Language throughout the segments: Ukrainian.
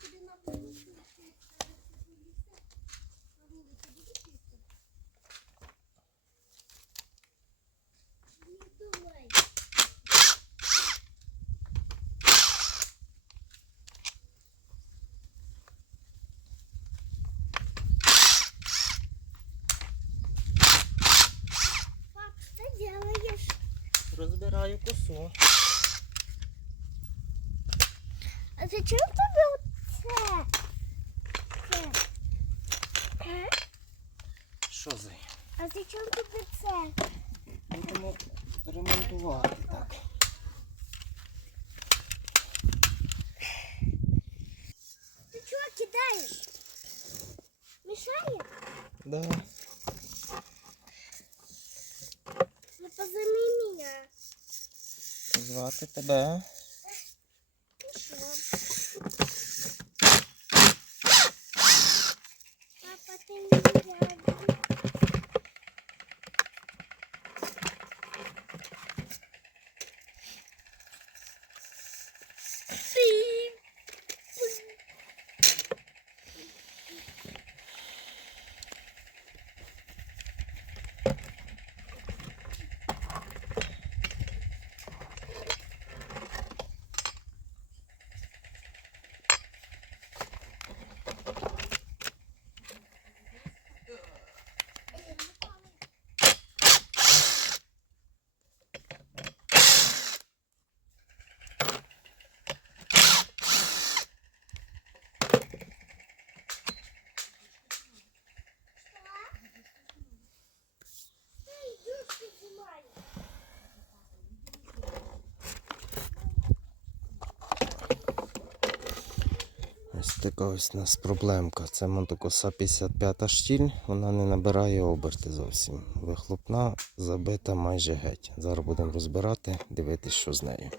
тобі на вулицю. На вулиці буде чисто? Не. Пап, что делаешь? Розбираю косу. А зачем тобі оце? Це? Е? Що за? А зачем тобі це? Будемо ремонтувати так. Ти чого кидаєш? Мішає? Да. Ну позови мене. Звати тебе. І що? Папа, ти не рядом. Эй, юшку снимай. Ось така ось у нас проблемка. Це мотокоса 55 штіль, вона не набирає оберти зовсім. Вихлопна забита майже геть. Зараз будемо розбирати, дивитися, що з нею.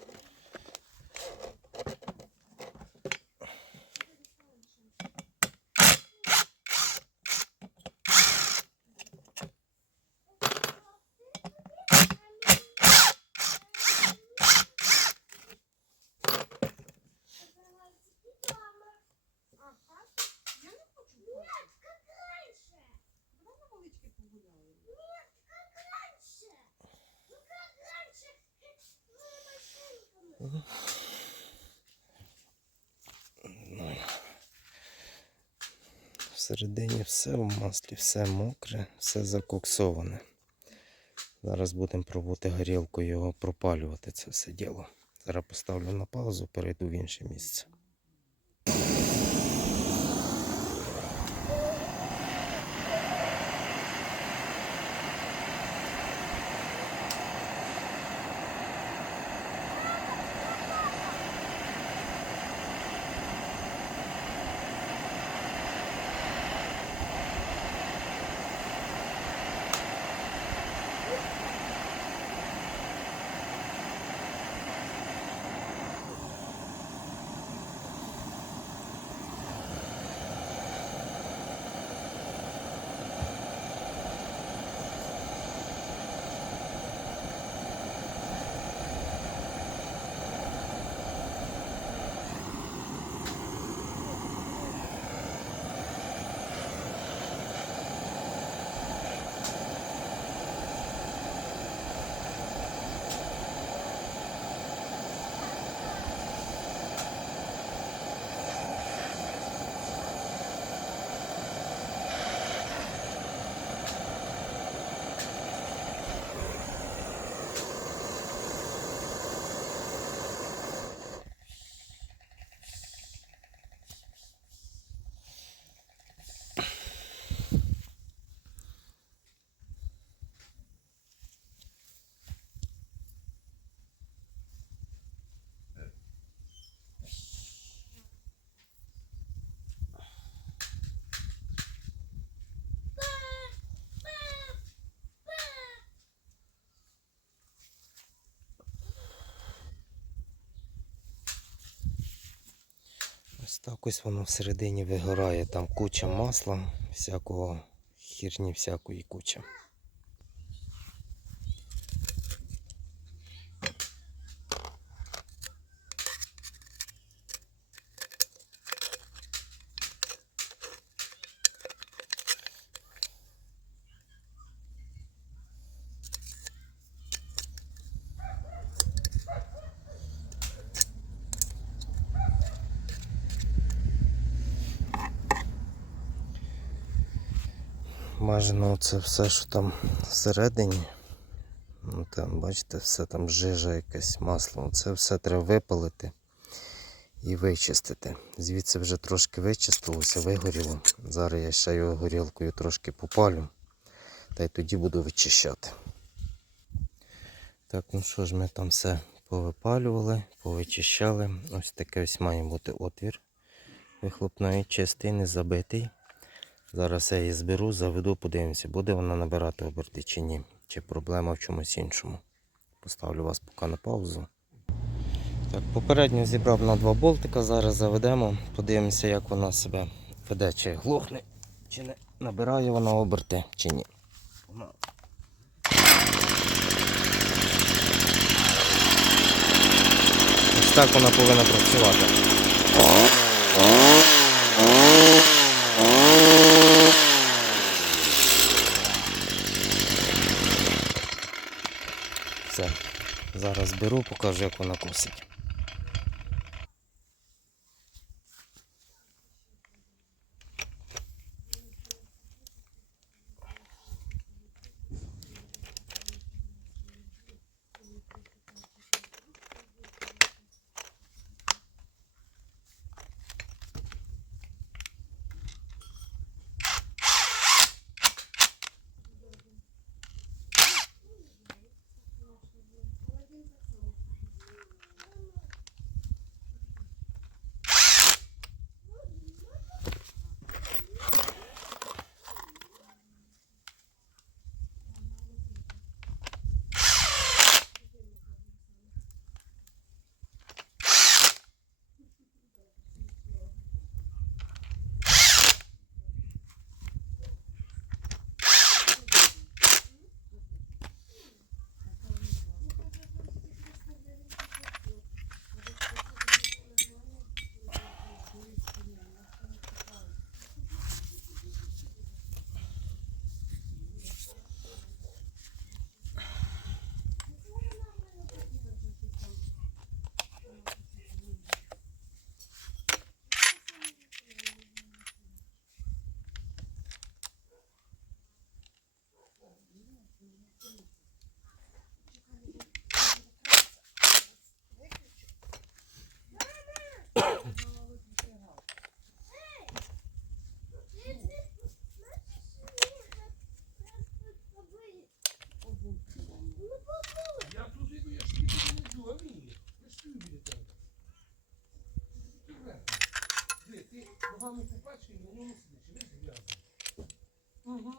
Всередині все в маслі, все мокре, все закоксоване. Зараз будемо пробувати горілку його пропалювати це все діло. Зараз поставлю на паузу, перейду в інше місце. Ось так ось воно всередині вигорає. Там куча масла, всякого хірні, всякої куча. Бажано це все, що там всередині. Ну, там, бачите, все там жижа, якесь масло. Це все треба випалити і вичистити. Звідси вже трошки вичистилося, вигоріло. Зараз я ще його горілкою трошки попалю. Та й тоді буду вичищати. Так, ну що ж, ми там все повипалювали, повичищали. Ось таке ось має бути отвір вихлопної, чистий, не забитий. Зараз я її зберу, заведу, подивимося, буде вона набирати оберти чи ні. Чи проблема в чомусь іншому. Поставлю вас поки на паузу. Так, попередньо зібрав на два болтика, зараз заведемо, подивимося, як вона себе веде, чи глохне, чи не набирає вона оберти, чи ні. Ось так вона повинна працювати. Зараз беру, покажу, як вона косить. Попачкай, на ньому сидиш, і грязний. Угу.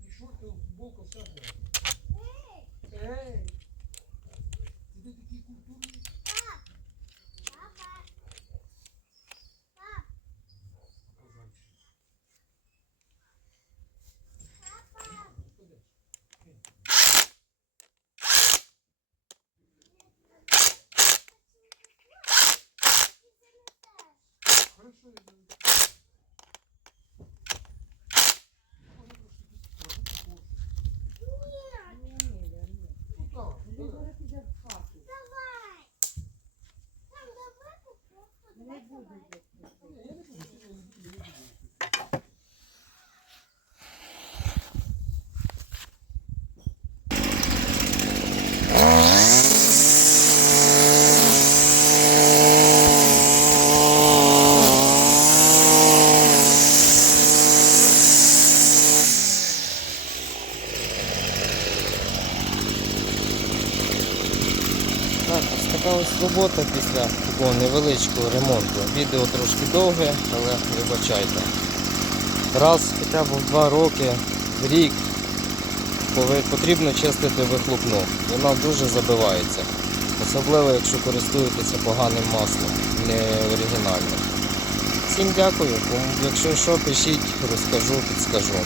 І шорти, футболка, грязне. Buyurun. Робота після такого невеличкого ремонту. Відео трошки довге, але вибачайте. Раз хоча б два роки, рік потрібно чистити вихлопну. Вона дуже забивається. Особливо, якщо користуєтеся поганим маслом, не оригінальним. Всім дякую. Якщо що, пишіть, розкажу, підскажу.